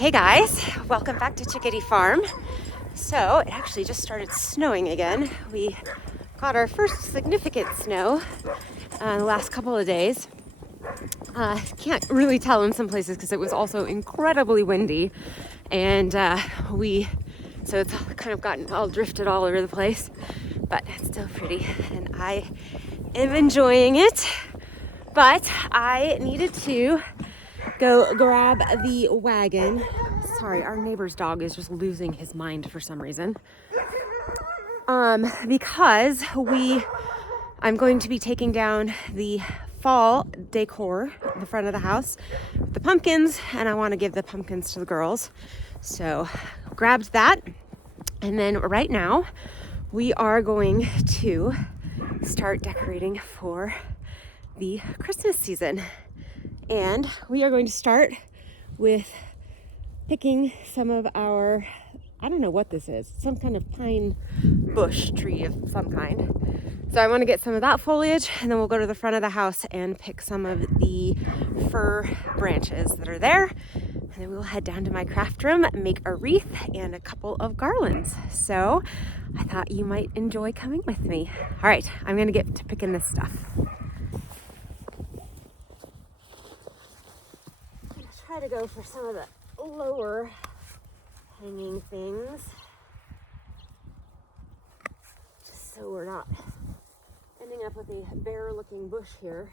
Hey guys, welcome back to Chickadee Farm. So it actually just started snowing again. We got our first significant snow the last couple of days. Can't really tell in some places because it was also incredibly windy, and so it's kind of gotten all drifted all over the place, but it's still pretty and I am enjoying it. But I needed to go grab the wagon. Sorry, our neighbor's dog is just losing his mind for some reason. Because I'm going to be taking down the fall decor at the front of the house, the pumpkins, and I want to give the pumpkins to the girls. So grabbed that, and then right now we are going to start decorating for the Christmas season. And we are going to start with picking some of our, I don't know what this is, some kind of pine bush tree of some kind. So I want to get some of that foliage, and then we'll go to the front of the house and pick some of the fir branches that are there. And then we'll head down to my craft room, make a wreath and a couple of garlands. So I thought you might enjoy coming with me. All right, I'm going to get to picking this stuff. Try to go for some of the lower hanging things, just so we're not ending up with a bare looking bush here.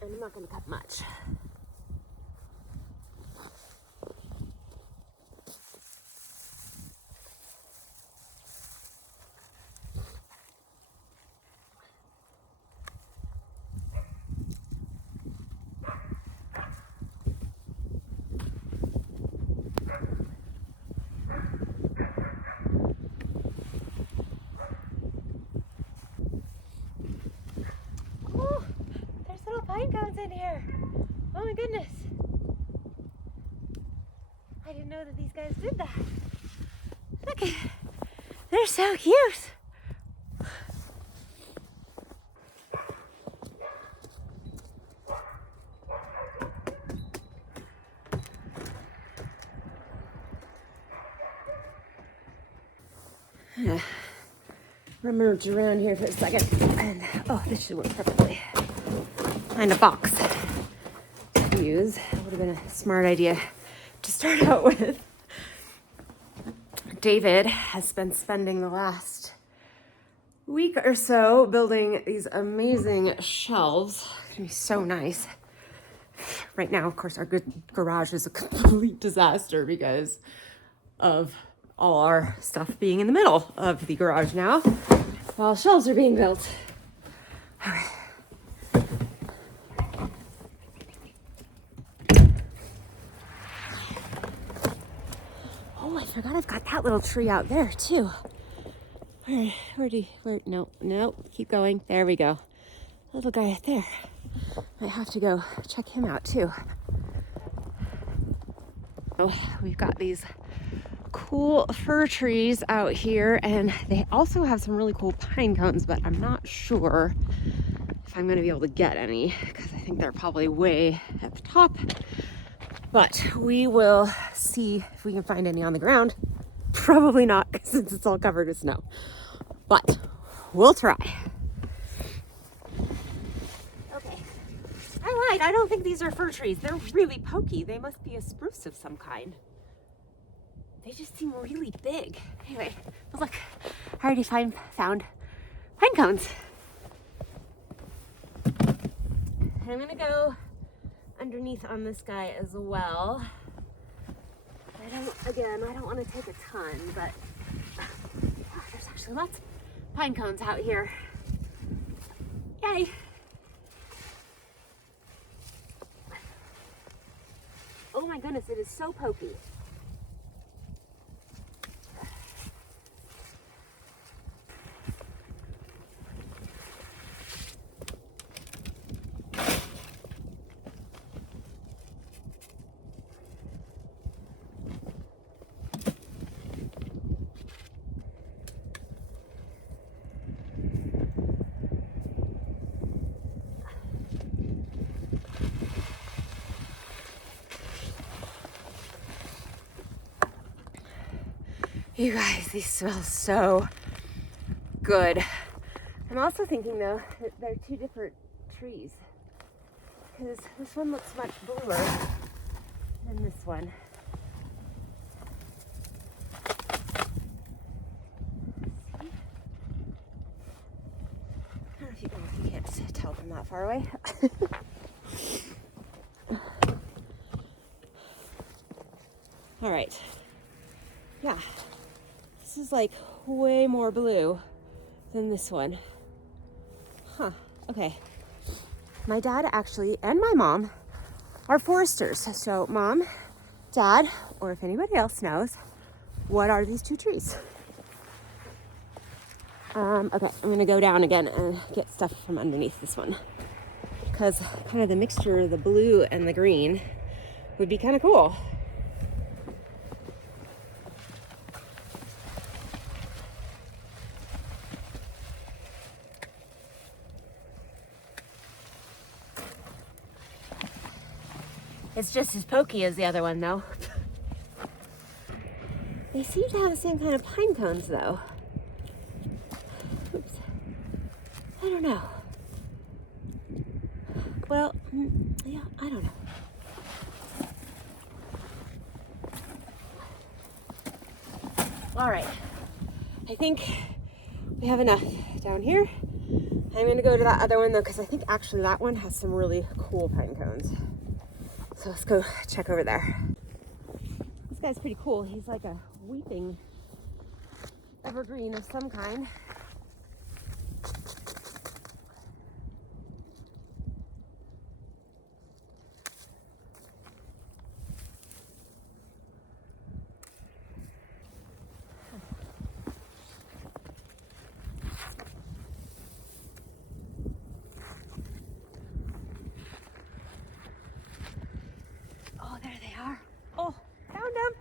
And I'm not going to cut much. Pine cones in here. Oh my goodness. I didn't know that these guys did that. Look at, they're so cute. Rummage around here for a second, and oh, this should work perfectly. Find a box to use. That would have been a smart idea to start out with. David has been spending the last week or so building these amazing shelves. It's gonna be so nice. Right now, of course, our garage is a complete disaster because of all our stuff being in the middle of the garage now while shelves are being built. All right. Oh, I forgot I've got that little tree out there too. No, keep going. There we go. Little guy out there. Might have to go check him out too. Oh, we've got these cool fir trees out here, and they also have some really cool pine cones, but I'm not sure if I'm going to be able to get any because I think they're probably way at the top. But we will see if we can find any on the ground. Probably not, since it's all covered with snow. But we'll try. Okay. I lied. I don't think these are fir trees. They're really pokey. They must be a spruce of some kind. They just seem really big. Anyway, look. I already found pine cones. I'm going to go underneath on this guy as well. I don't want to take a ton, but there's actually lots of pine cones out here. Yay! Oh my goodness, it is so pokey. You guys, these smell so good. I'm also thinking though that they're two different trees, because this one looks much bluer than this one. I don't know if you can't tell from that far away. All right. Yeah, this is like way more blue than this one. Huh, okay. My dad actually, and my mom, are foresters. So mom, dad, or if anybody else knows, what are these two trees? Okay, I'm gonna go down again and get stuff from underneath this one, because kind of the mixture of the blue and the green would be kind of cool. It's just as pokey as the other one though. They seem to have the same kind of pine cones though. Oops. I don't know. Well, yeah, I don't know. All right, I think we have enough down here. I'm gonna go to that other one though, because I think actually that one has some really cool pine cones. So let's go check over there. This guy's pretty cool. He's like a weeping evergreen of some kind. Oh, there they are. Oh, found them.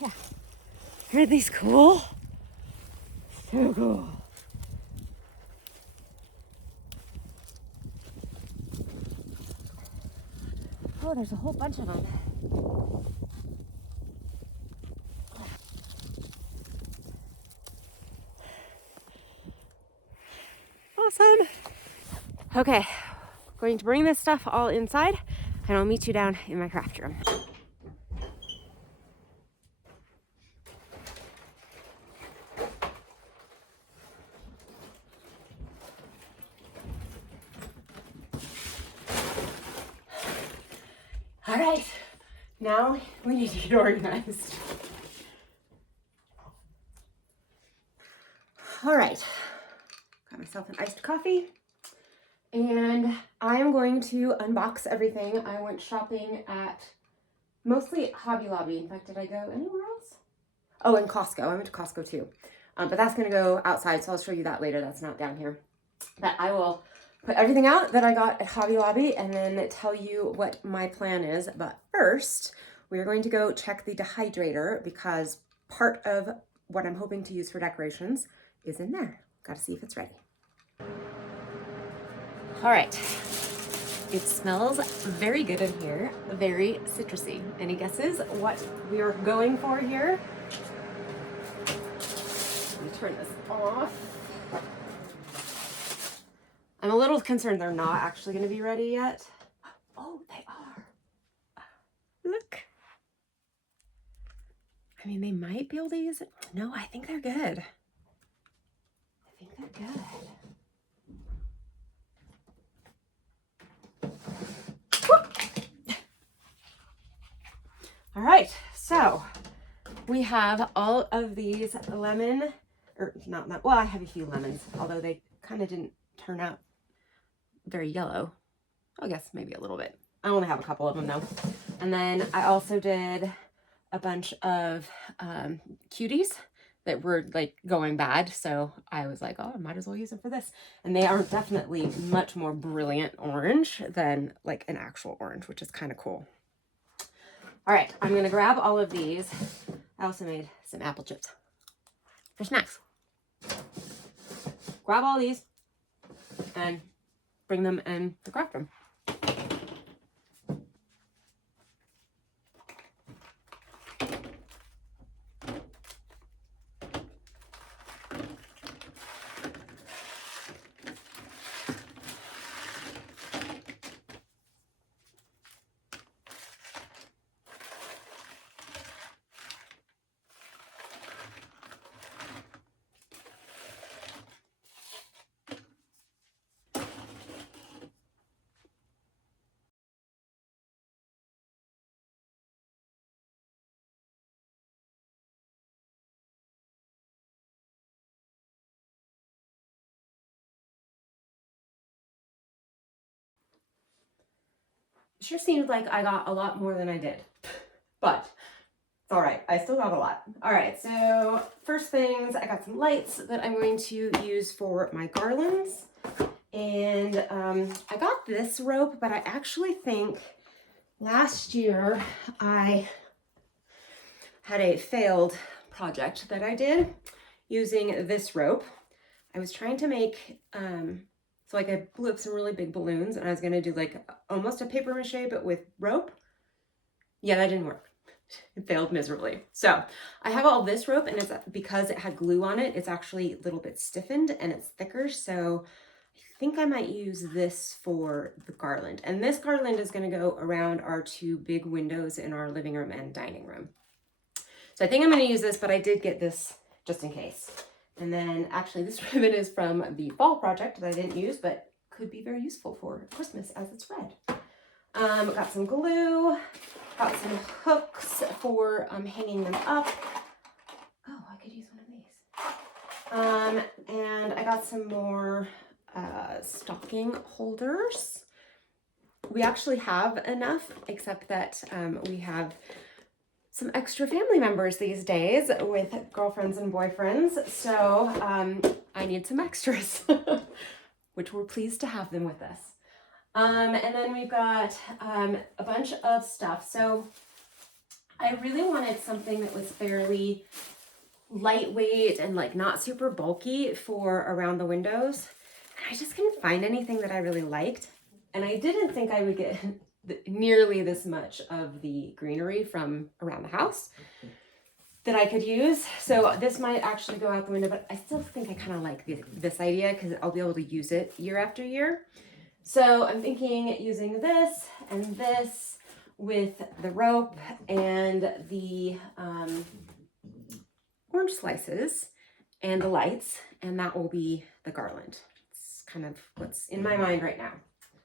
Yeah. Aren't these cool? So cool. Oh, there's a whole bunch of them. Awesome. Okay, going to bring this stuff all inside, and I'll meet you down in my craft room. All right, now we need to get organized. All right, got myself an iced coffee, and I am going to unbox everything. I went shopping at mostly Hobby Lobby. In fact, did I go anywhere else? Oh, and Costco. I went to Costco too. But that's gonna go outside, so I'll show you that later. That's not down here. But I will put everything out that I got at Hobby Lobby and then tell you what my plan is. But first, we are going to go check the dehydrator, because part of what I'm hoping to use for decorations is in there. Got to see if it's ready. All right. It smells very good in here, very citrusy. Any guesses what we are going for here? Let me turn this off. I'm a little concerned they're not actually going to be ready yet. Oh, they are. Look. I mean, they might be able to use it. No, I think they're good. I think they're good. All right, so we have all of these lemon, or not, well, I have a few lemons, although they kind of didn't turn out very yellow. I guess maybe a little bit. I only have a couple of them though. And then I also did a bunch of cuties that were like going bad. So I was like, oh, I might as well use them for this. And they are definitely much more brilliant orange than like an actual orange, which is kind of cool. All right, I'm gonna grab all of these. I also made some apple chips for snacks. Grab all these and bring them in the craft room. sure seemed like I got a lot more than I did, but it's all right. I still got a lot. All right, so first things, I got some lights that I'm going to use for my garlands. And I got this rope, but I actually think last year I had a failed project that I did using this rope. I was trying to make, so like I blew up some really big balloons and I was gonna do like almost a paper mache, but with rope. Yeah, that didn't work. It failed miserably. So I have all this rope, and it's because it had glue on it, it's actually a little bit stiffened and it's thicker. So I think I might use this for the garland. And this garland is gonna go around our two big windows in our living room and dining room. So I think I'm gonna use this, but I did get this just in case. And then actually this ribbon is from the fall project that I didn't use, but could be very useful for Christmas as it's red. Got some glue, got some hooks for hanging them up. Oh, I could use one of these. And I got some more stocking holders. We actually have enough, except that we have some extra family members these days with girlfriends and boyfriends. So I need some extras, which we're pleased to have them with us. And then we've got a bunch of stuff. So I really wanted something that was fairly lightweight and like not super bulky for around the windows. And I just couldn't find anything that I really liked. And I didn't think I would get nearly this much of the greenery from around the house that I could use. So this might actually go out the window, but I still think I kind of like this idea because I'll be able to use it year after year. So I'm thinking using this and this with the rope and the orange slices and the lights, and that will be the garland. It's kind of what's in my mind right now.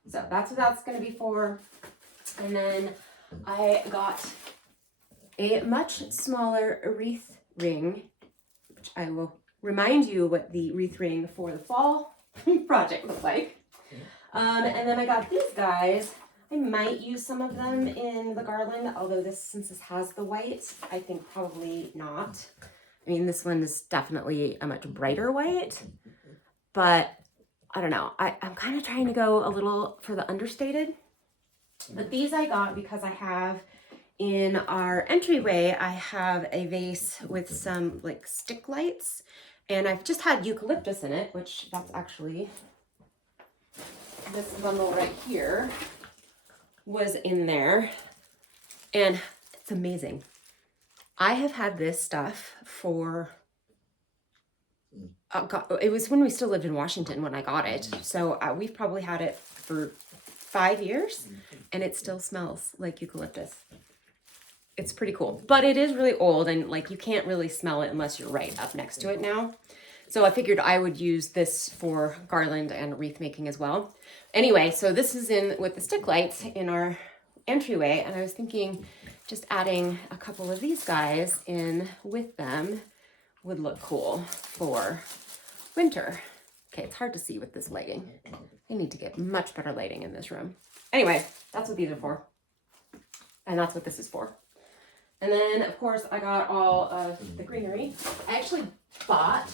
So that's what that's going to be for. And then I got a much smaller wreath ring, which I will remind you what the wreath ring for the fall project looked like. And then I got these guys. I might use some of them in the garland, although since this has the white, I think probably not. I mean, this one is definitely a much brighter white, but I don't know. I'm kind of trying to go a little for the understated. But these I got because I have in our entryway, I have a vase with some like stick lights, and I've just had eucalyptus in it, which that's actually this bundle right here was in there, and it's amazing. I have had this stuff for it was when we still lived in Washington when I got it. So we've probably had it for 5 years and it still smells like eucalyptus. It's pretty cool, but it is really old and like you can't really smell it unless you're right up next to it now. So I figured I would use this for garland and wreath making as well. Anyway, so this is in with the stick lights in our entryway, and I was thinking just adding a couple of these guys in with them would look cool for winter. Okay, it's hard to see with this lighting. I need to get much better lighting in this room. Anyway, that's what these are for. And that's what this is for. And then, of course, I got all of the greenery. I actually bought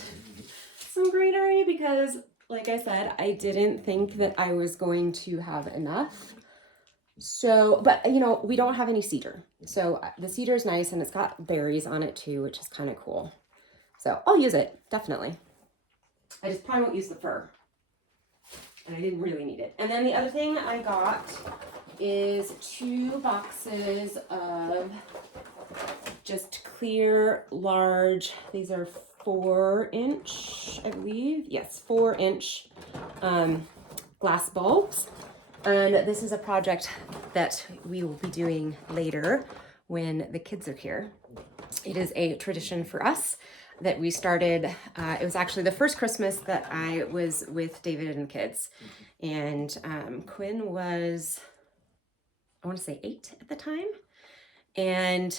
some greenery because, like I said, I didn't think that I was going to have enough. So, but you know, we don't have any cedar. So the cedar is nice and it's got berries on it too, which is kind of cool. So I'll use it, definitely. I just probably won't use the fir. And I didn't really need it. And then the other thing I got is 2 boxes of just clear, large, these are 4-inch, I believe. Yes, 4-inch glass bulbs. And this is a project that we will be doing later when the kids are here. It is a tradition for us that we started. It was actually the first Christmas that I was with David and the kids. And Quinn was, I want to say 8 at the time. And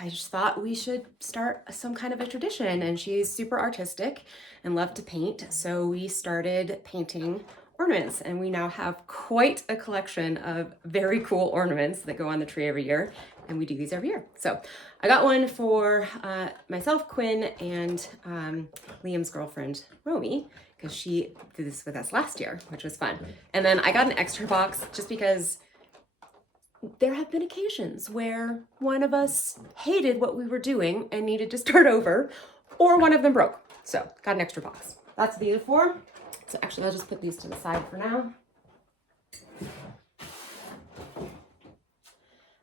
I just thought we should start some kind of a tradition. And she's super artistic and loved to paint. So we started painting ornaments, and we now have quite a collection of very cool ornaments that go on the tree every year, and we do these every year. So I got one for myself, Quinn, and Liam's girlfriend, Romy, because she did this with us last year, which was fun. And then I got an extra box just because there have been occasions where one of us hated what we were doing and needed to start over, or one of them broke. So got an extra box. That's these for. So actually, I'll just put these to the side for now.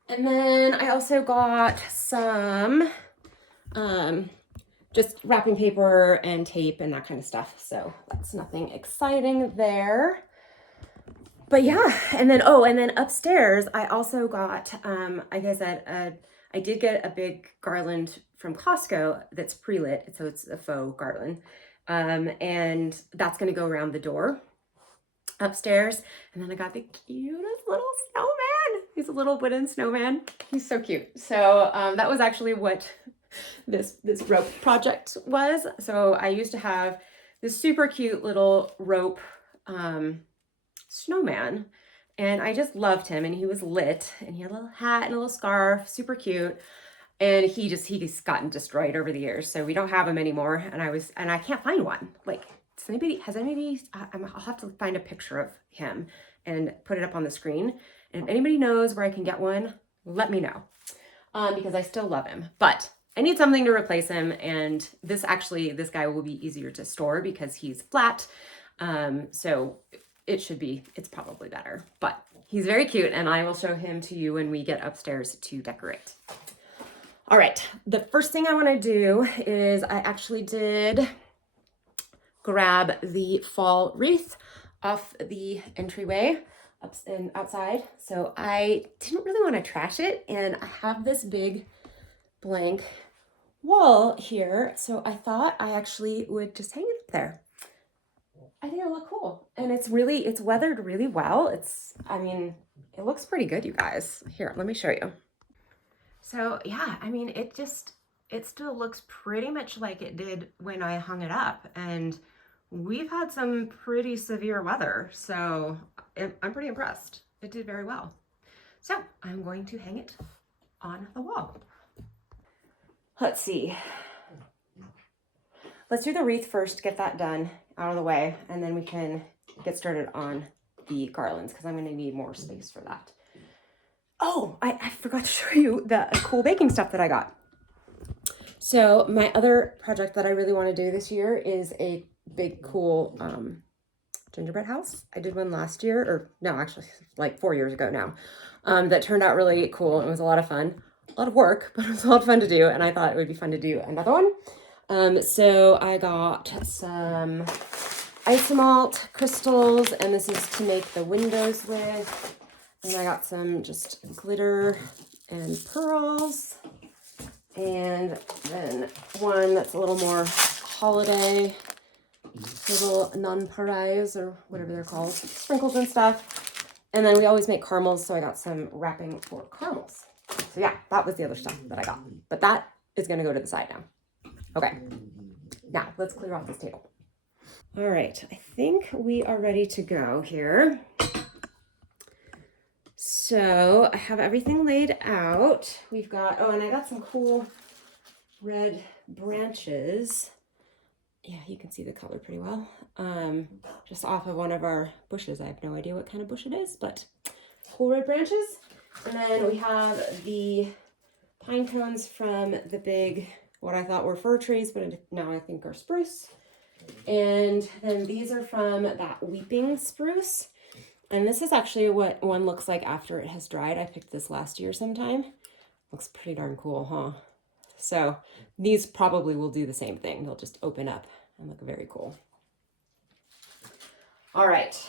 And then I also got some just wrapping paper and tape and that kind of stuff. So that's nothing exciting there. But yeah, and then upstairs, I also got, like I said, I did get a big garland from Costco that's pre-lit, so it's a faux garland. And that's gonna go around the door upstairs. And then I got the cutest little snowman. He's a little wooden snowman. He's so cute. So that was actually what this rope project was. So I used to have this super cute little rope snowman, and I just loved him, and he was lit, and he had a little hat and a little scarf, super cute. And he's gotten destroyed over the years, so we don't have him anymore. And I can't find one. Like, I'll have to find a picture of him and put it up on the screen. And if anybody knows where I can get one, let me know, because I still love him. But I need something to replace him, and this guy will be easier to store because he's flat. So it's probably better, but he's very cute, and I will show him to you when we get upstairs to decorate. All right, the first thing I want to do is I actually did grab the fall wreath off the entryway outside. So I didn't really want to trash it, and I have this big blank wall here, so I thought I actually would just hang it up there. I think it'll look cool, and it's weathered really well. It looks pretty good, you guys. Here, let me show you. So yeah, it still looks pretty much like it did when I hung it up, and we've had some pretty severe weather, so I'm pretty impressed. It did very well. So I'm going to hang it on the wall. Let's see. Let's do the wreath first, get that done out of the way, and then we can get started on the garlands, because I'm going to need more space for that. Oh, I forgot to show you the cool baking stuff that I got. So my other project that I really want to do this year is a big, cool gingerbread house. I did one last year, or no, actually like 4 years ago now, that turned out really cool. It was a lot of fun, a lot of work, but it was a lot of fun to do, and I thought it would be fun to do another one. So I got some isomalt crystals, and this is to make the windows with. And I got some just glitter and pearls, and then one that's a little more holiday, little nonpareils or whatever they're called, sprinkles and stuff. And then we always make caramels, so I got some wrapping for caramels. So yeah, that was the other stuff that I got, but that is going to go to the side now. Okay, now let's clear off this table. All right, I think we are ready to go here. So I have everything laid out. We've got, and I got some cool red branches. Yeah, you can see the color pretty well. Just off of one of our bushes. I have no idea what kind of bush it is, but cool red branches. And then we have the pine cones from the big, what I thought were fir trees, but now I think are spruce. And then these are from that weeping spruce. And this is actually what one looks like after it has dried. I picked this last year sometime. Looks pretty darn cool, huh? So these probably will do the same thing. They'll just open up and look very cool. All right.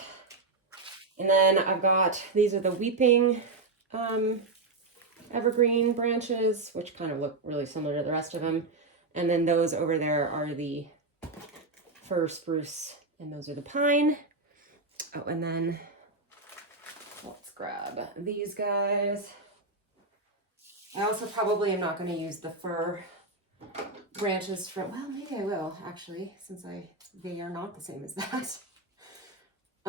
And then I've got, these are the weeping evergreen branches, which kind of look really similar to the rest of them. And then those over there are the fir spruce, and those are the pine. Oh, and then let's grab these guys. I also probably am not going to use the fir branches from, well, maybe I will actually, since they are not the same as that.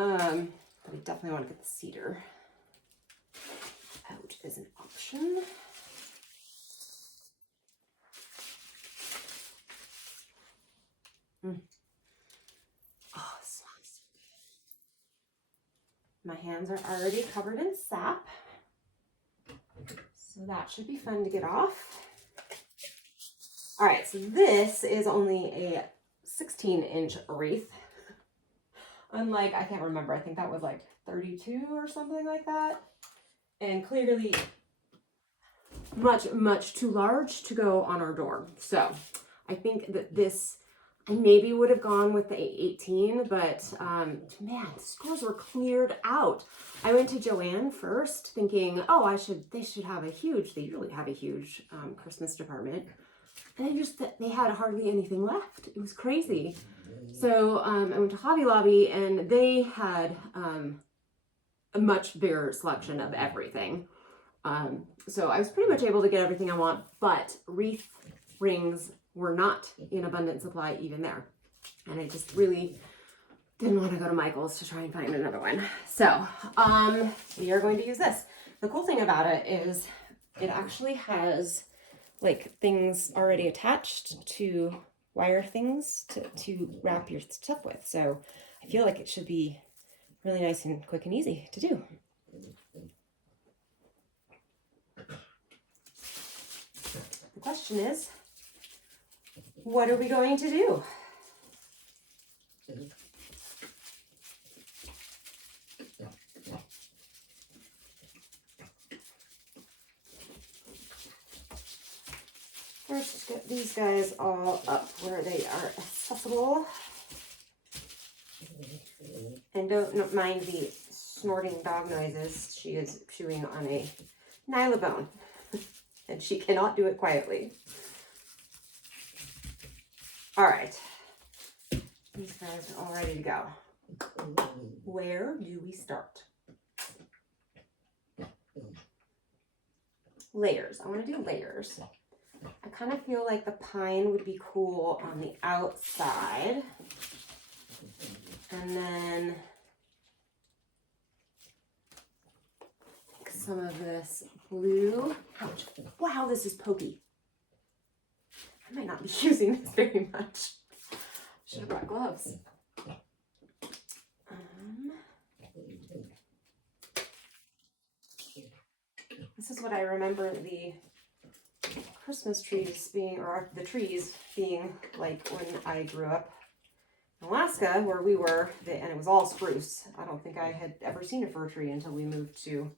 But I definitely want to get the cedar out as an option. Oh, it smells so good. My hands are already covered in sap, so that should be fun to get off. All right, so this is only a 16-inch wreath. Unlike, I can't remember, I think that was like 32 or something like that. And clearly much, much too large to go on our door. So I think that this, I maybe would have gone with the 18, but man, the stores were cleared out. I went to Joann first thinking, oh, they should have a huge, they usually have a huge Christmas department. And they had hardly anything left. It was crazy. So I went to Hobby Lobby and they had a much bigger selection of everything. So I was pretty much able to get everything I want, but wreath rings were not in abundant supply even there. And I just really didn't want to go to Michael's to try and find another one. So we are going to use this. The cool thing about it is it actually has like things already attached to wire things to wrap your stuff with. So I feel like it should be really nice and quick and easy to do. The question is, what are we going to do? First, get these guys all up where they are accessible. And don't mind the snorting dog noises. She is chewing on a nylabone, and she cannot do it quietly. All right, these guys are all ready to go. Where do we start? Layers. I want to do layers. I kind of feel like the pine would be cool on the outside. And then some of this blue. Ouch. Wow, this is pokey. I might not be using this very much. Should have brought gloves. This is what I remember the Christmas trees being, or the trees being like when I grew up in Alaska, where we were, and it was all spruce. I don't think I had ever seen a fir tree until we moved to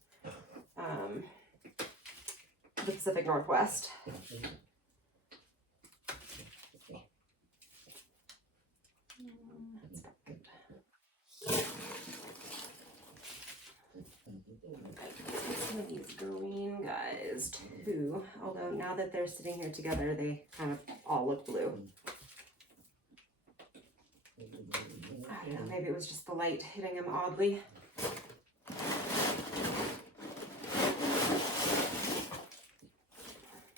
the Pacific Northwest. Some of these green guys too, although now that they're sitting here together, they kind of all look blue. I don't know, maybe it was just the light hitting them oddly.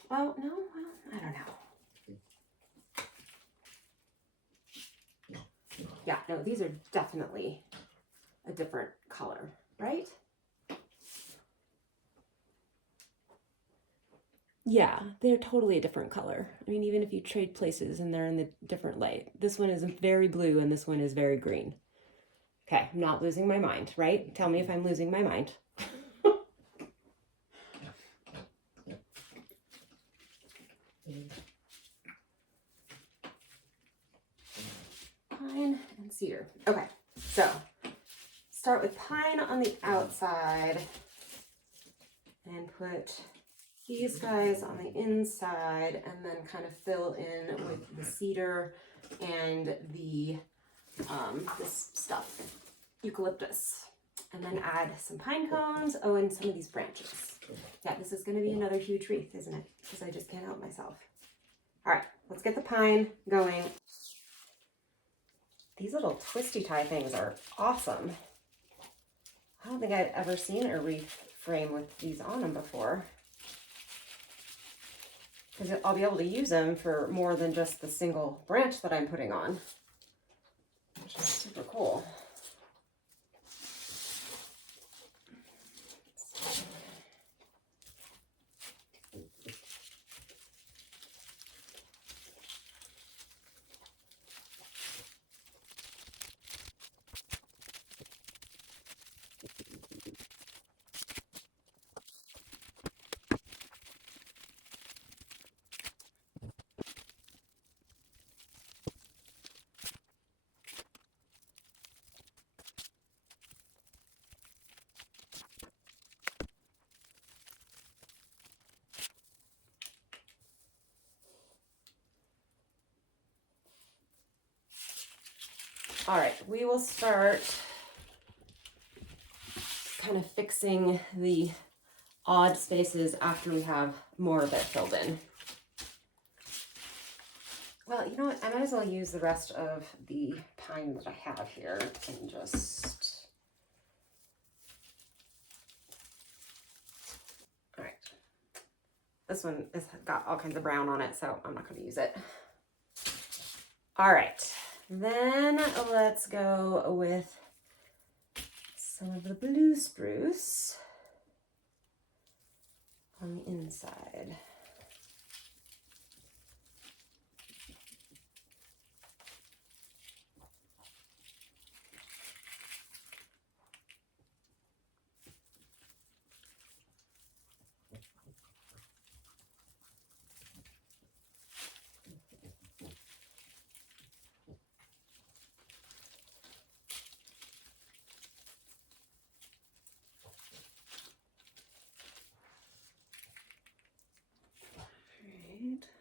Oh, no, well, I don't know. Yeah, no, these are definitely a different color, right? Yeah, they're totally a different color. I mean, even if you trade places and they're in the different light, this one is very blue and this one is very green. Okay, I'm not losing my mind, right? Tell me if I'm losing my mind. Pine and cedar. Okay, so start with pine on the outside and put these guys on the inside, and then kind of fill in with the cedar and the this stuff, eucalyptus, and then add some pine cones. Oh, and some of these branches. Yeah, this is going to be another huge wreath, isn't it? Because I just can't help myself. All right, let's get the pine going. These little twisty tie things are awesome. I don't think I've ever seen a wreath frame with these on them before. Because I'll be able to use them for more than just the single branch that I'm putting on, which is super cool. All right, we will start kind of fixing the odd spaces after we have more of it filled in. Well, you know what? I might as well use the rest of the pine that I have here and just... All right. This one has got all kinds of brown on it, so I'm not going to use it. All right. Then let's go with some of the blue spruce on the inside.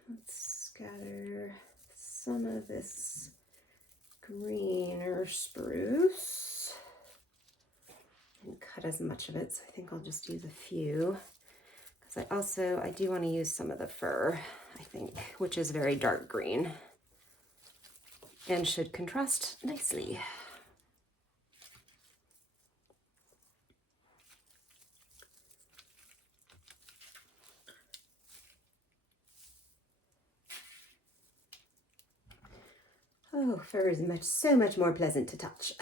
Let's scatter some of this greener spruce and cut as much of it. So I think I'll just use a few because I do want to use some of the fir, I think, which is very dark green and should contrast nicely. Oh, fur is so much more pleasant to touch.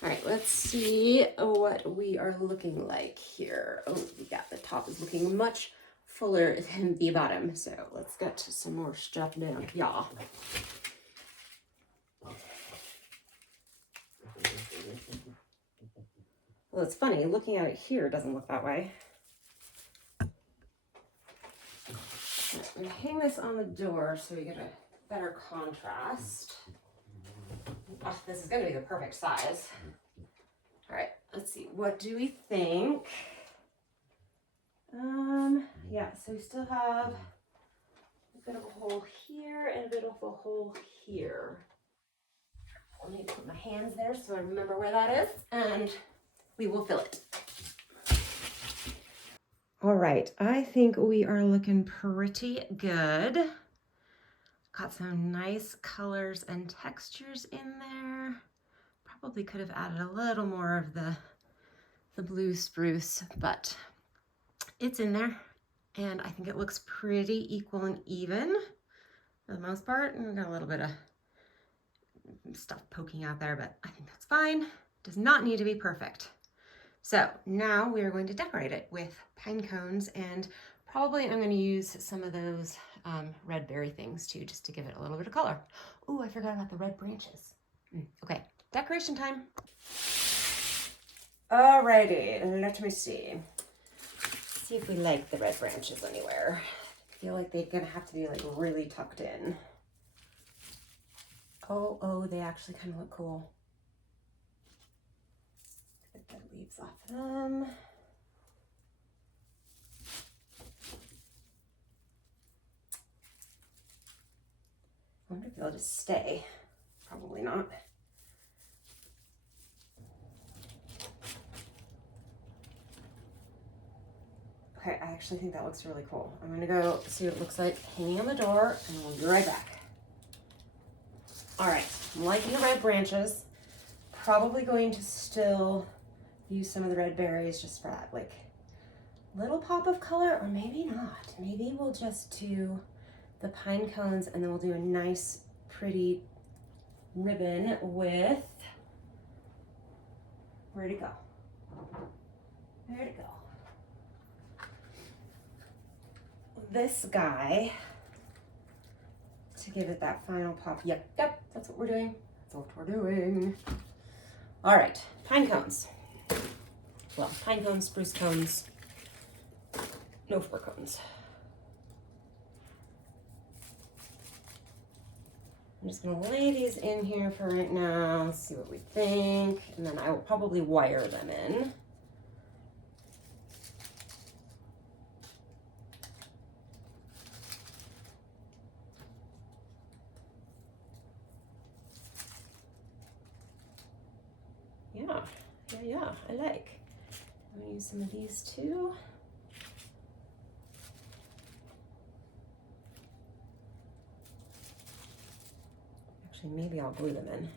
All right, let's see what we are looking like here. Oh, yeah, the top is looking much fuller than the bottom. So let's get some more stuff down. Yeah. Well, it's funny, looking at it here, it doesn't look that way. I'm gonna hang this on the door so we get a better contrast. Oh, this is gonna be the perfect size. All right, let's see, what do we think? Yeah, so we still have a bit of a hole here and a bit of a hole here. Let me put my hands there so I remember where that is, and we will fill it. All right, I think we are looking pretty good. Got some nice colors and textures in there. Probably could have added a little more of the blue spruce, but it's in there. And I think it looks pretty equal and even for the most part. And we've got a little bit of stuff poking out there, but I think that's fine. Does not need to be perfect. So now we are going to decorate it with pine cones, and probably I'm going to use some of those red berry things too, just to give it a little bit of color. Oh, I forgot about the red branches. Okay, decoration time. Alrighty, let me see. See if we like the red branches anywhere. I feel like they're gonna have to be like really tucked in. Oh, they actually kind of look cool. Get the leaves off them. I wonder if they'll just stay. Probably not. Okay, I actually think that looks really cool. I'm gonna go see what it looks like hanging on the door, and we'll be right back. All right, I'm liking the red branches. Probably going to still use some of the red berries just for that like little pop of color, or maybe not. Maybe we'll just do the pine cones and then we'll do a nice pretty ribbon with, where'd it go? Where'd it go? This guy to give it that final pop. Yep, that's what we're doing. That's what we're doing. All right, pine cones. well, pine cones, spruce cones, no fir cones. I'm just gonna lay these in here for right now, see what we think, and then I will probably wire them in. Yeah, I like. I'm gonna use some of these too. Actually, maybe I'll glue them in.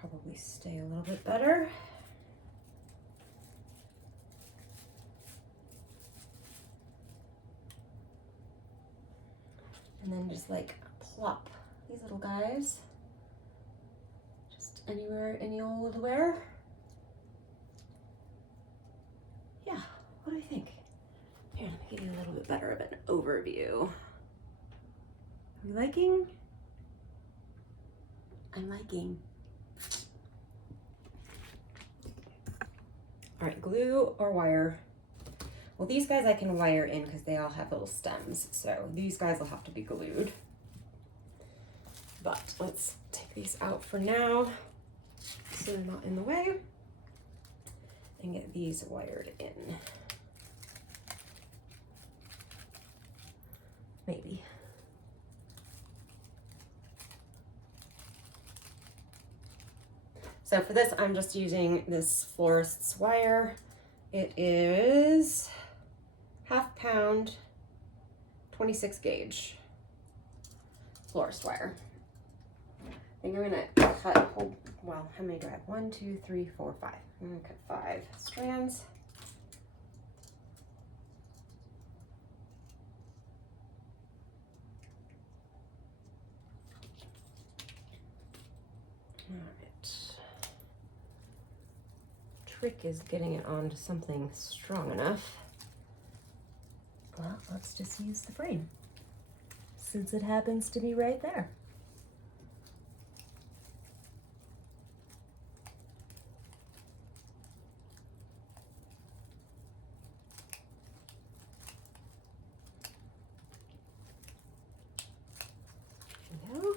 Probably stay a little bit better. And then just like plop these little guys just anywhere, any old where. Yeah, what do you think? Here, let me give you a little bit better of an overview. Are you liking? I'm liking. All right, glue or wire. Well, these guys I can wire in because they all have little stems, so these guys will have to be glued. But let's take these out for now so they're not in the way and get these wired in. Maybe. So for this, I'm just using this florist's wire. It is 1/2 pound, 26 gauge florist wire. I think I'm gonna cut, well, how many do I have? 1, 2, 3, 4, 5. I'm gonna cut 5 strands. All right. Trick is getting it onto something strong enough. Well, let's just use the frame since it happens to be right there. There we go.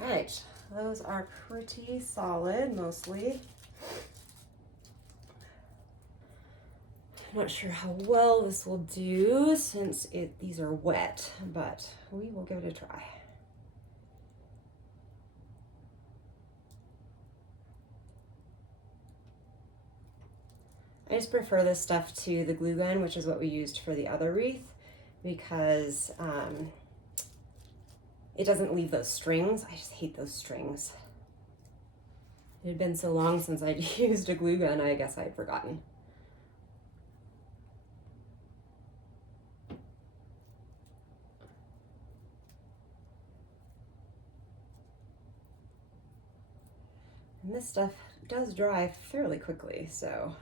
All right, those are pretty solid, mostly. I'm not sure how well this will do since these are wet, but we will give it a try. I just prefer this stuff to the glue gun, which is what we used for the other wreath, because it doesn't leave those strings. I just hate those strings. It had been so long since I'd used a glue gun, I guess I'd forgotten. And this stuff does dry fairly quickly, so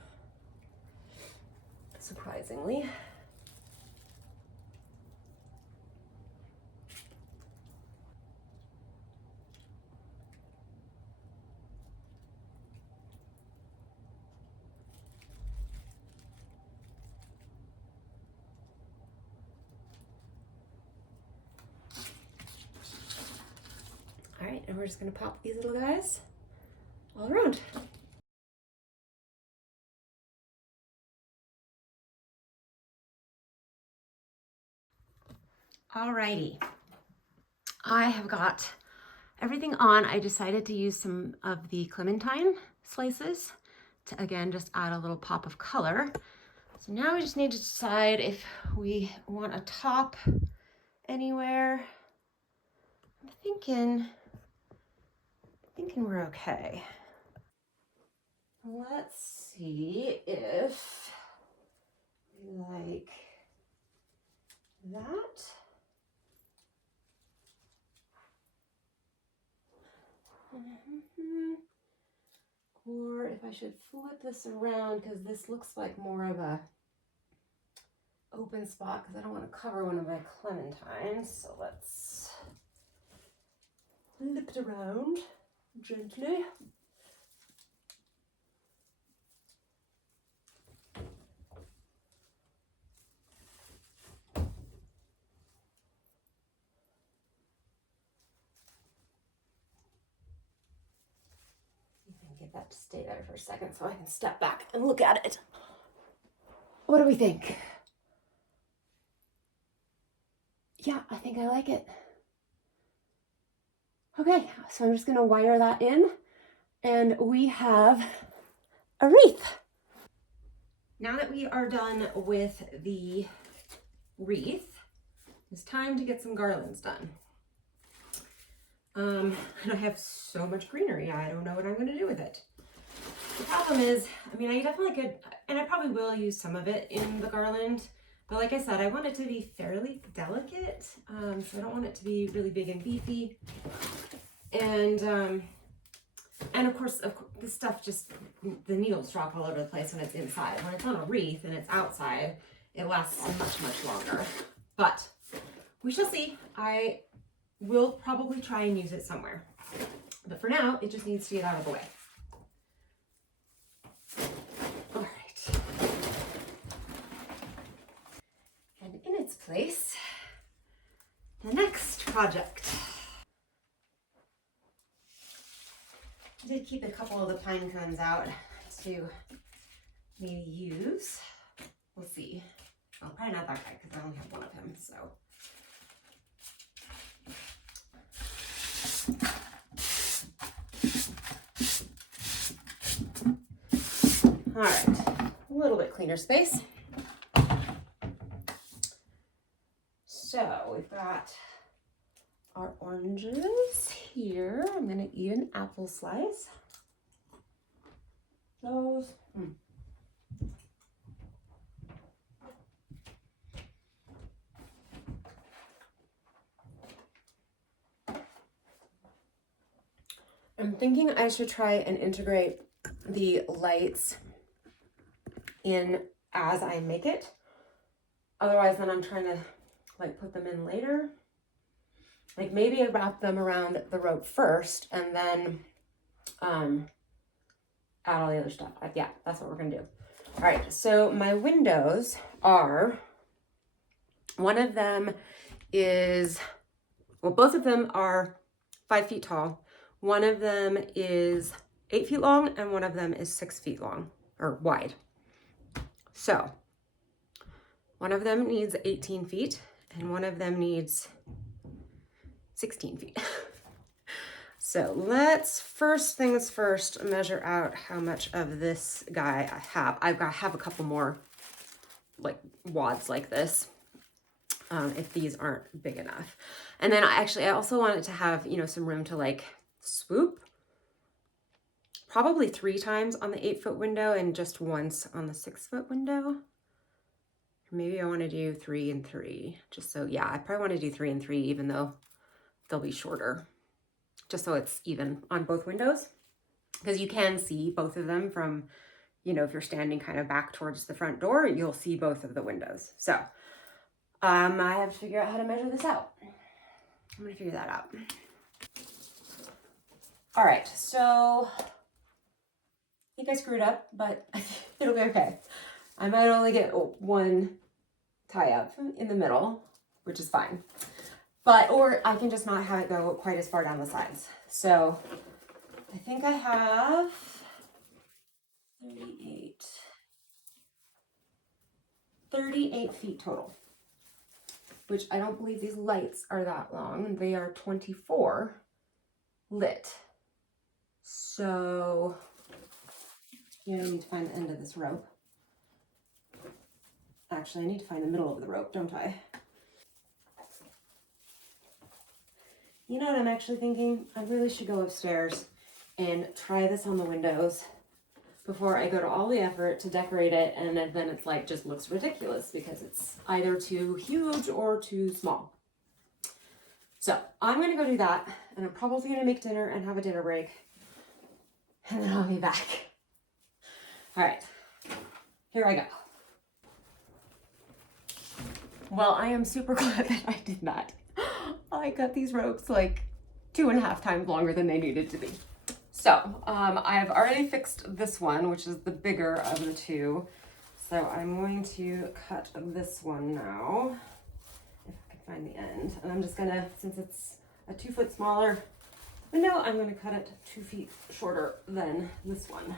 surprisingly. All right, and we're just gonna pop these little guys all around. Alrighty, I have got everything on. I decided to use some of the clementine slices to, again, just add a little pop of color. So now we just need to decide if we want a top anywhere. I'm thinking we're okay. Let's see if we like that. Or if I should flip this around, because this looks like more of a open spot, because I don't want to cover one of my clementines. So let's flip it around gently. Get that to stay there for a second so I can step back and look at it. What do we think? Yeah, I think I like it. Okay, so I'm just gonna wire that in and we have a wreath. Now that we are done with the wreath, it's time to get some garlands done. And I have so much greenery, I don't know what I'm gonna do with it. The problem is, I mean, I definitely could, and I probably will use some of it in the garland, but like I said, I want it to be fairly delicate, so I don't want it to be really big and beefy. And of course, this stuff just, the needles drop all over the place when it's inside. When it's on a wreath and it's outside, it lasts much, much longer. But we shall see. I will probably try and use it somewhere. But for now, it just needs to get out of the way. All right. And in its place, the next project. I did keep a couple of the pine cones out to maybe use. We'll see. Well, probably not that guy because I only have one of him, so. All right, a little bit cleaner space. So we've got our oranges here. I'm gonna eat an apple slice. Those. I'm thinking I should try and integrate the lights in as I make it. Otherwise, then I'm trying to like put them in later. Like maybe I wrap them around the rope first and then add all the other stuff. Yeah, that's what we're gonna do. All right, so my windows are, one of them is, well, both of them are 5 feet tall. One of them is 8 feet long and one of them is 6 feet long or wide. So one of them needs 18 feet and one of them needs 16 feet. So let's, first things first, measure out how much of this guy I have. I have a couple more like wads like this, if these aren't big enough. And then I also want it to have, you know, some room to like swoop. Probably 3 times on the 8-foot window and just once on the 6-foot window. Maybe I want to do 3 and 3, just so, yeah, I probably want to do 3 and 3, even though they'll be shorter, just so it's even on both windows, because you can see both of them from, you know, if you're standing kind of back towards the front door, you'll see both of the windows. So I have to figure out how to measure this out. I'm gonna figure that out. All right, so I think I screwed up, but it'll be okay. I might only get one tie up in the middle, which is fine. But, or I can just not have it go quite as far down the sides. So I think I have 38 feet total, which I don't believe these lights are that long. They are 24 lit. So, you know, I need to find the end of this rope. Actually, I need to find the middle of the rope, don't I? You know what I'm actually thinking? I really should go upstairs and try this on the windows before I go to all the effort to decorate it, and then it's like just looks ridiculous because it's either too huge or too small. So I'm gonna go do that, and I'm probably gonna make dinner and have a dinner break. and then I'll be back. All right, here I go. Well, I am super glad that I did that. I got these ropes like 2.5 times longer than they needed to be. So I've already fixed this one, which is the bigger of the two. So I'm going to cut this one now, if I can find the end. And I'm just gonna, since it's a 2 foot smaller window, I'm gonna cut it 2 feet shorter than this one.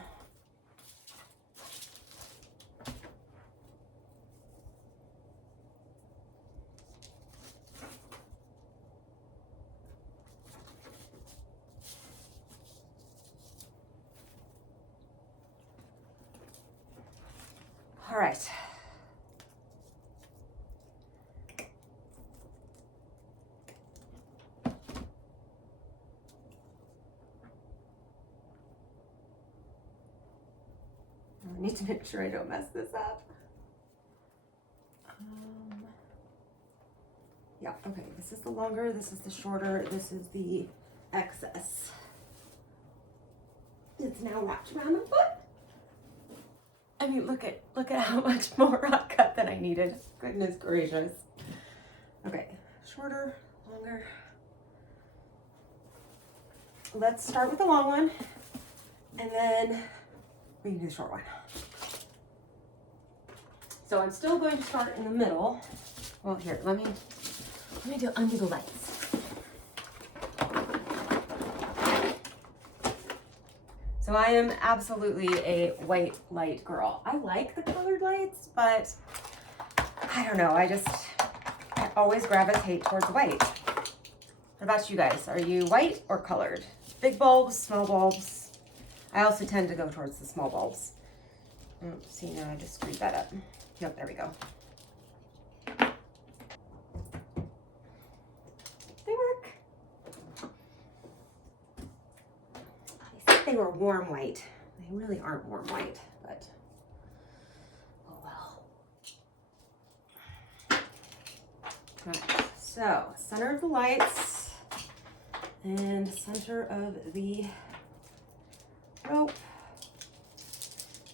All right. I need to make sure I don't mess this up. Yeah, okay, this is the longer, this is the shorter, this is the excess. It's now wrapped around the foot. I mean, look at how much more I cut than I needed. Goodness gracious. Okay, shorter, longer. Let's start with the long one, and then we can do the short one. So I'm still going to start in the middle. Well, here, let me undo the lights. So I am absolutely a white light girl. I like the colored lights, but I don't know, I always gravitate towards white. What about you guys? Are you white or colored? Big bulbs, small bulbs? I also tend to go towards the small bulbs. Oh, see, now I just screwed that up. Yep, there we go. They work. They said they were warm white. They really aren't warm white, but oh well. Okay, so center of the lights and center of the rope.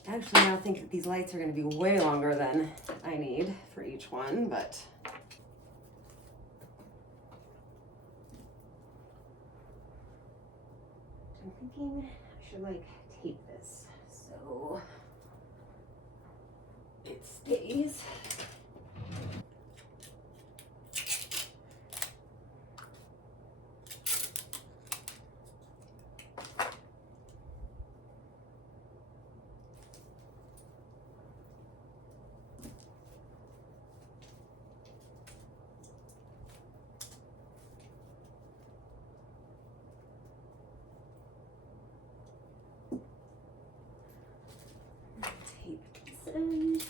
Actually, now I think that these lights are going to be way longer than I need for each one, but I'm thinking I should like tape this so it stays. And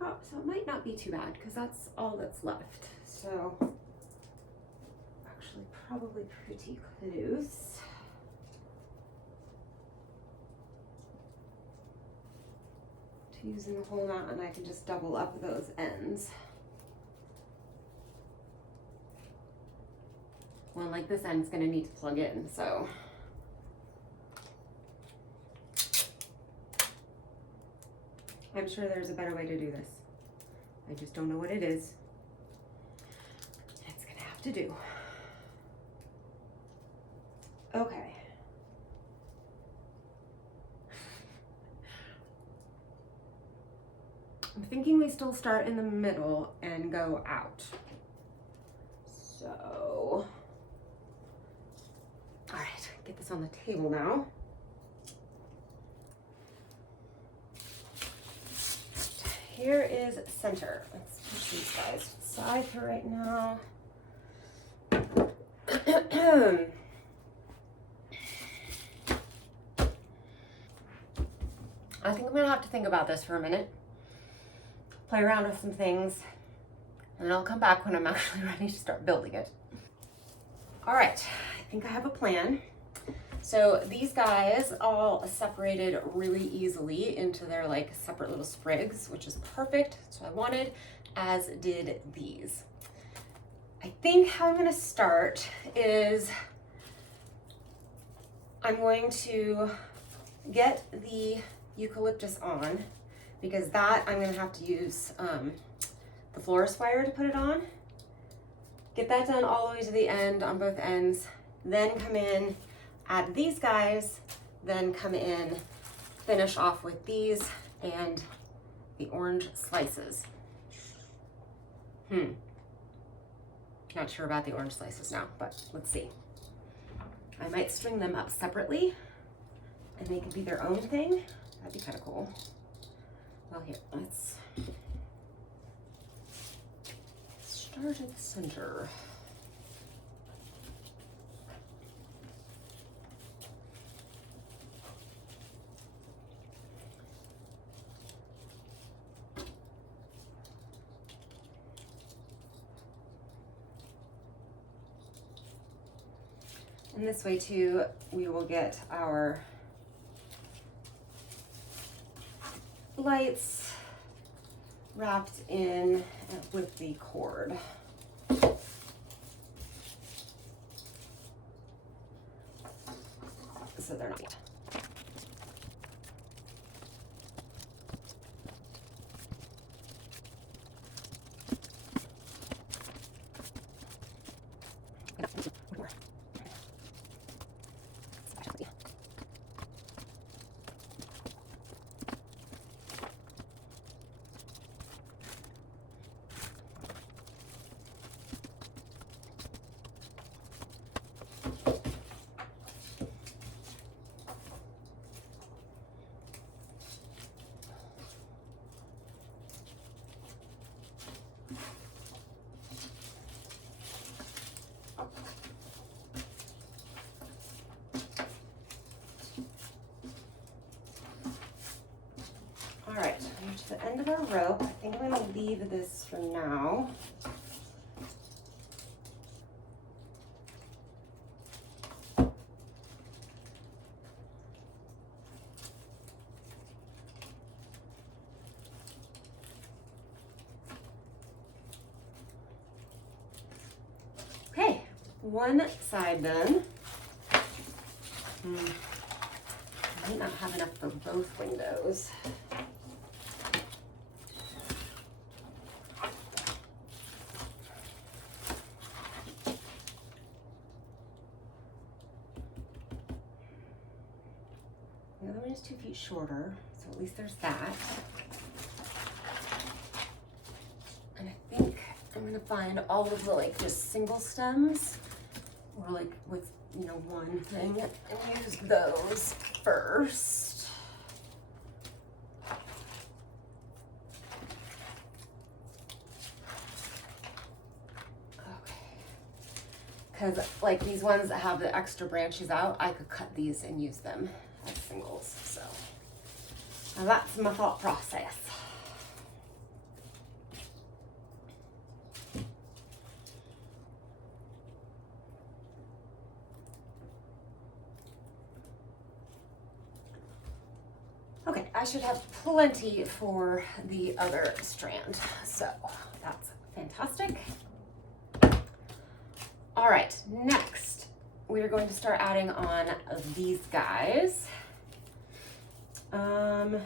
oh, so it might not be too bad because that's all that's left. So actually probably pretty close. To using the whole knot, and I can just double up those ends. Well, like this end's gonna need to plug in, so. I'm sure there's a better way to do this. I just don't know what it is. It's gonna have to do. Okay. I'm thinking we still start in the middle and go out. So. All right, get this on the table now. Here is center. Let's push these guys to the side for right now. I think I'm gonna have to think about this for a minute, play around with some things, and then I'll come back when I'm actually ready to start building it. All right, I think I have a plan. So these guys all separated really easily into their like separate little sprigs, which is perfect. That's what I wanted, as did these. I think how I'm gonna start is I'm going to get the eucalyptus on, because that I'm gonna have to use the florist wire to put it on. Get that done all the way to the end on both ends, then come in, add these guys, then come in, finish off with these and the orange slices. Not sure about the orange slices now, but let's see. I might string them up separately and they could be their own thing. That'd be kind of cool. Well, here, let's start at the center. And this way too, we will get our lights wrapped in with the cord. So they're not. All right, we're to the end of our rope. I think I'm gonna leave this for now. Okay, one side done. I might not have enough for both windows. The other one is 2 feet shorter, so at least there's that. And I think I'm gonna find all of the like just single stems, or like with, you know, one thing, and use those first. Okay. Because like these ones that have the extra branches out, I could cut these and use them as singles. So now that's my thought process. Okay, I should have plenty for the other strand, so that's fantastic. All right, next we're going to start adding on these guys. I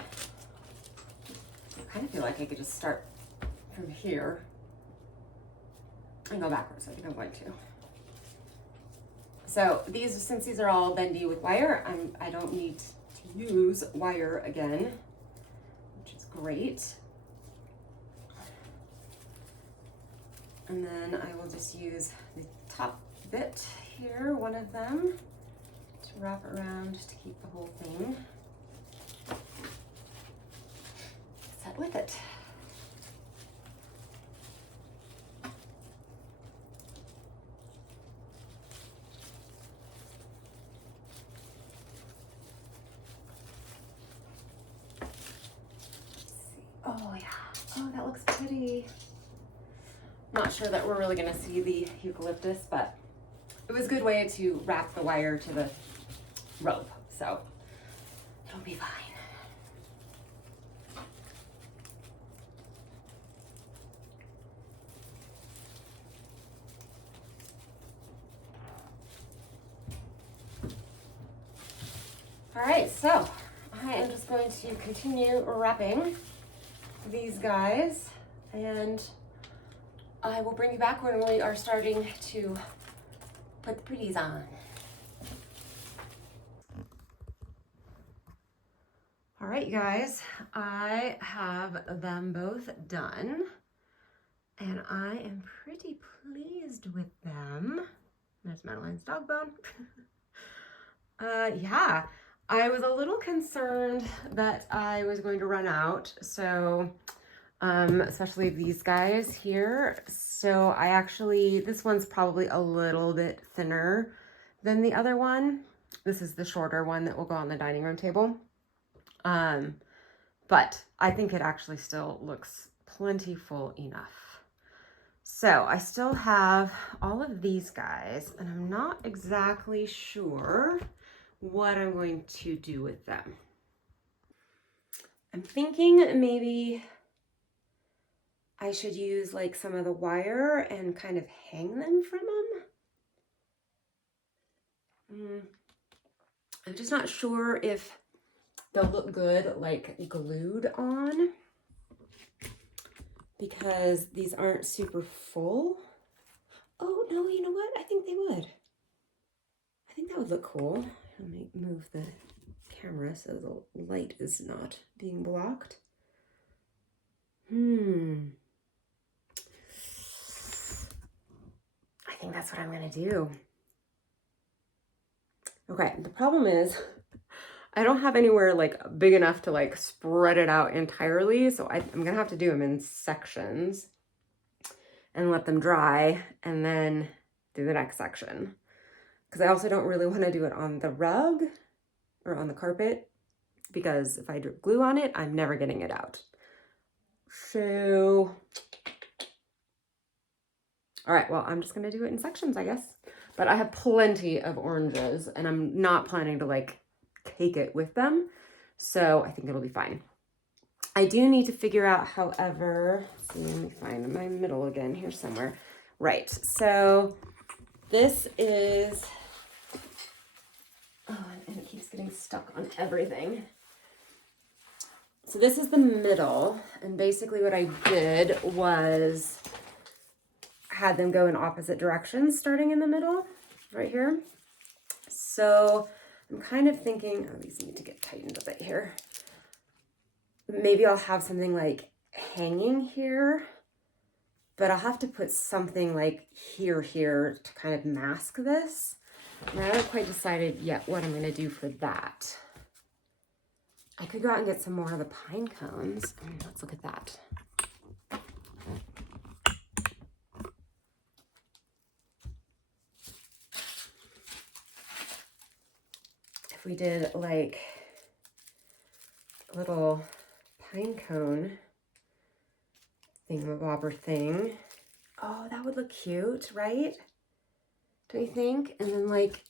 kind of feel like I could just start from here and go backwards. I think I'm going to. So these, since these are all bendy with wire, I don't need to use wire again, which is great. And then I will just use the top bit here, one of them, to wrap it around to keep the whole thing set with it. Oh yeah, oh that looks pretty. Not sure that we're really gonna see the eucalyptus, but it was a good way to wrap the wire to the rope, so it'll be fine. All right, so I am just going to continue wrapping these guys, and I will bring you back when we are starting to put the pretties on. All right, you guys, I have them both done, and I am pretty pleased with them. There's Madeline's dog bone. Yeah, I was a little concerned that I was going to run out, so especially these guys here. So I actually, this one's probably a little bit thinner than the other one. This is the shorter one that will go on the dining room table. But I think it actually still looks plentiful enough. So I still have all of these guys, and I'm not exactly sure what I'm going to do with them. I'm thinking maybe I should use like some of the wire and kind of hang them from them. I'm just not sure if they'll look good like glued on, because these aren't super full. Oh no, you know what? I think they would. I think that would look cool. Let me move the camera so the light is not being blocked. I think that's what I'm gonna do. Okay, the problem is I don't have anywhere like big enough to like spread it out entirely, so I'm gonna have to do them in sections and let them dry and then do the next section. Because I also don't really want to do it on the rug or on the carpet, because if I drip glue on it, I'm never getting it out. So, all right, well, I'm just gonna do it in sections, I guess. But I have plenty of oranges, and I'm not planning to like cake it with them, so I think it'll be fine. I do need to figure out, however, let me find my middle again here somewhere. Right, so this is, oh, and it keeps getting stuck on everything. So this is the middle, and basically what I did was had them go in opposite directions starting in the middle, right here. So I'm kind of thinking, oh, these need to get tightened a bit here. Maybe I'll have something like hanging here, but I'll have to put something like here to kind of mask this. And I haven't quite decided yet what I'm gonna do for that. I could go out and get some more of the pine cones. Let's look at that. If we did like a little pine cone thingamabobber thing. Oh, that would look cute, right? Don't you think? And then like,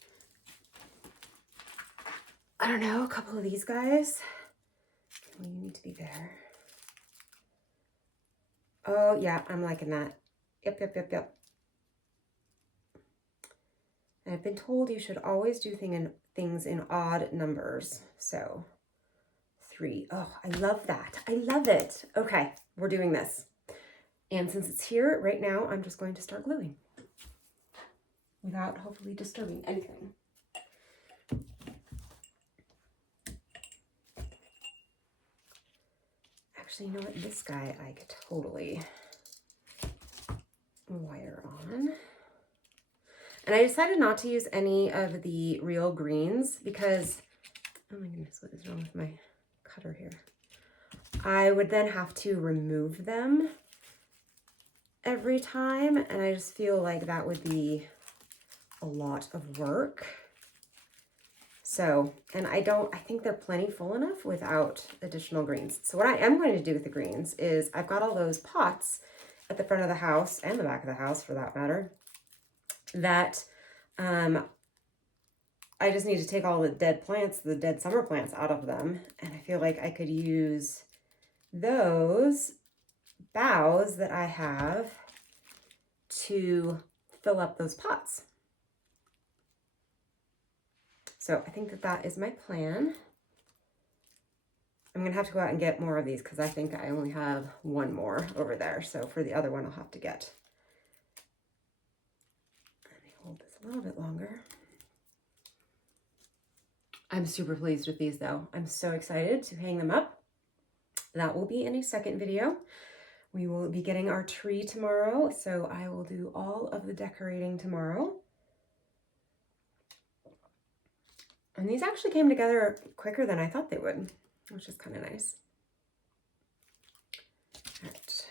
I don't know, a couple of these guys. Well, you need to be there. Oh yeah, I'm liking that. Yep. And I've been told you should always do things in odd numbers. So 3. Oh, I love that. I love it. Okay, we're doing this. And since it's here right now, I'm just going to start gluing without hopefully disturbing anything. Actually, you know what? This guy I could totally wire on. And I decided not to use any of the real greens because, oh my goodness, what is wrong with my cutter here? I would then have to remove them every time, and I just feel like that would be a lot of work. So, and I think they're plenty full enough without additional greens. So what I am going to do with the greens is I've got all those pots at the front of the house and the back of the house for that matter, that I just need to take all the dead plants, the dead summer plants out of them. And I feel like I could use those boughs that I have to fill up those pots. So I think that that is my plan. I'm gonna have to go out and get more of these because I think I only have one more over there. So for the other one, I'll have to get. Let me hold this a little bit longer. I'm super pleased with these though. I'm so excited to hang them up. That will be in a second video. We will be getting our tree tomorrow, so I will do all of the decorating tomorrow. And these actually came together quicker than I thought they would, which is kind of nice. All right.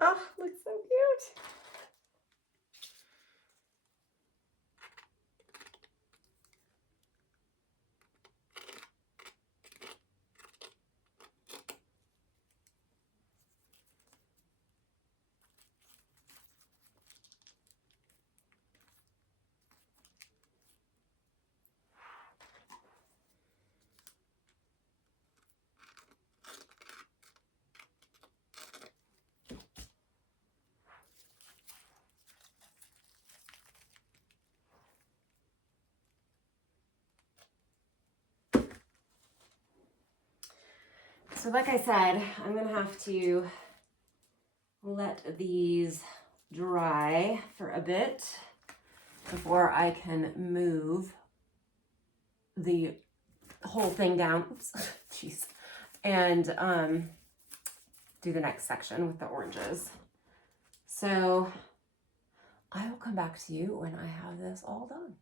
Oh, looks so cute. So like I said, I'm gonna have to let these dry for a bit before I can move the whole thing down. Oops, jeez. And do the next section with the oranges. So I will come back to you when I have this all done.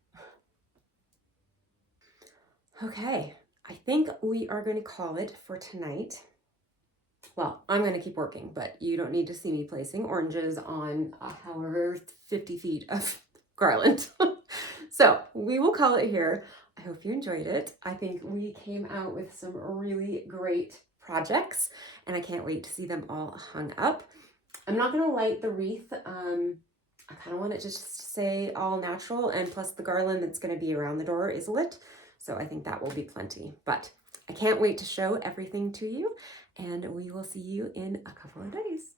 Okay, I think we are going to call it for tonight. Well, I'm going to keep working, but you don't need to see me placing oranges on however 50 feet of garland. So we will call it here. I hope you enjoyed it. I think we came out with some really great projects and I can't wait to see them all hung up. I'm not going to light the wreath. I kind of want it to just stay all natural, and plus the garland that's going to be around the door is lit. So I think that will be plenty, but I can't wait to show everything to you, and we will see you in a couple of days.